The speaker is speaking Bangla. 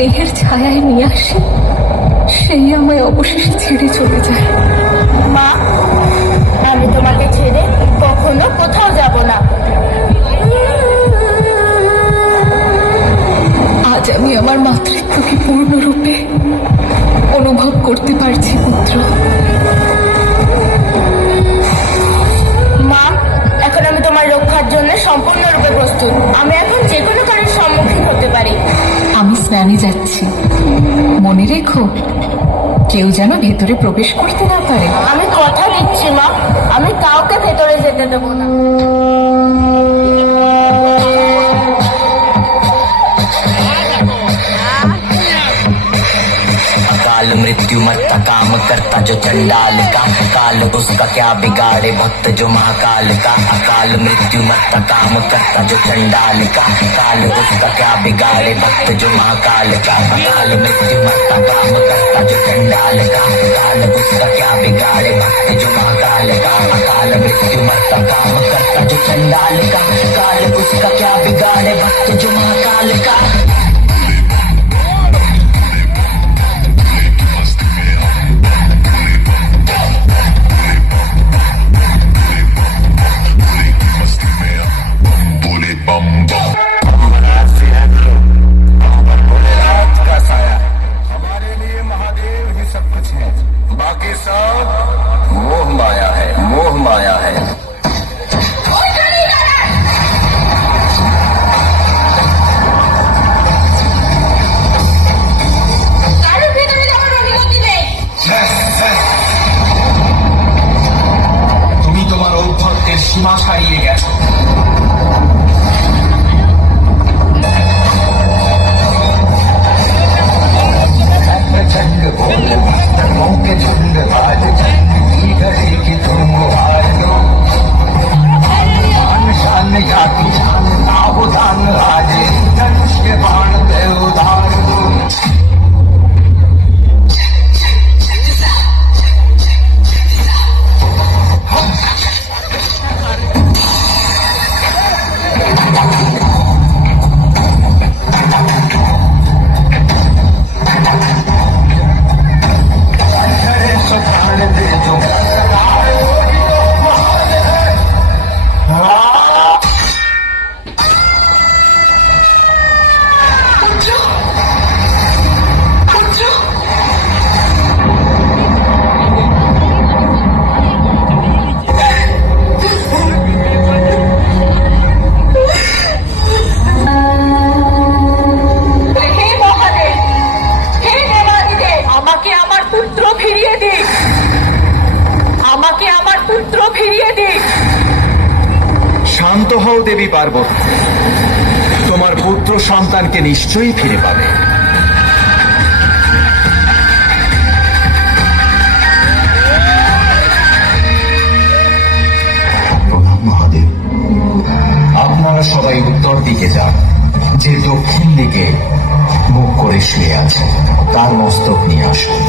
স্নেহের ছায়ায় নিয়ে আসি, সেই আমায় অবশেষে ছেড়ে চলে যায়। মা, আমি তোমাকে ছেড়ে কখনো কোথাও যাব না। আজ আমি আমার মাতৃত্বকে পূর্ণরূপে অনুভব করতে পারছি পুত্র। মা, এখন আমি তোমার রক্ষার জন্য সম্পূর্ণরূপে প্রস্তুত। আমি এখন যে কোনো কারোর সম্মুখীন হতে পারি। আমি স্নানে যাচ্ছি, মনে রেখো কেউ যেন ভেতরে প্রবেশ করতে না পারে। আমি কথা দিচ্ছি মা, আমি কাউকে ভেতরে যেতে দেবো না। अकाल मृत्यु मरता काम करता जो चंडाल का, काल उसका क्या बिगाड़े भक्त जो महाकाल का। अकाल मृत्यु मरता काम करता जो चंडाल का, काल उसका क्या बिगाड़े भक्त जो महाकाल का। अकाल मृत्यु मरता काम करता जो चंडाल का, काल उसका क्या बिगाड़े भक्त जो महाकाल का। अकाल मृत्यु मरता काम करता जो चंडाल का, काल उसका क्या बिगाड़े भक्त जो महाकाल का। हमारे लिए महादेव ही सब कुछ है, बाकी सब मोह माया है, मोह माया है। তুমি তোমার ঔদ্ধত্যের সীমা ছাড়িয়ে গেছো। झंड बोल भक्तों के झुंड आज झंड की घड़ी की तुम हार लो। शान शान या की जान सावधान आज धनुष के बाण पे उधार दो। শান্ত হও দেবী পার্বতী, তোমার পুত্র সন্তানকে নিশ্চয়ই ফিরে পাবে। প্রণাম মহাদেব, আপনারা সবাই উত্তর দিকে যান, যে দক্ষিণ দিকে মুখ করে শুয়ে আছে তার মস্তক নিয়ে আসুন।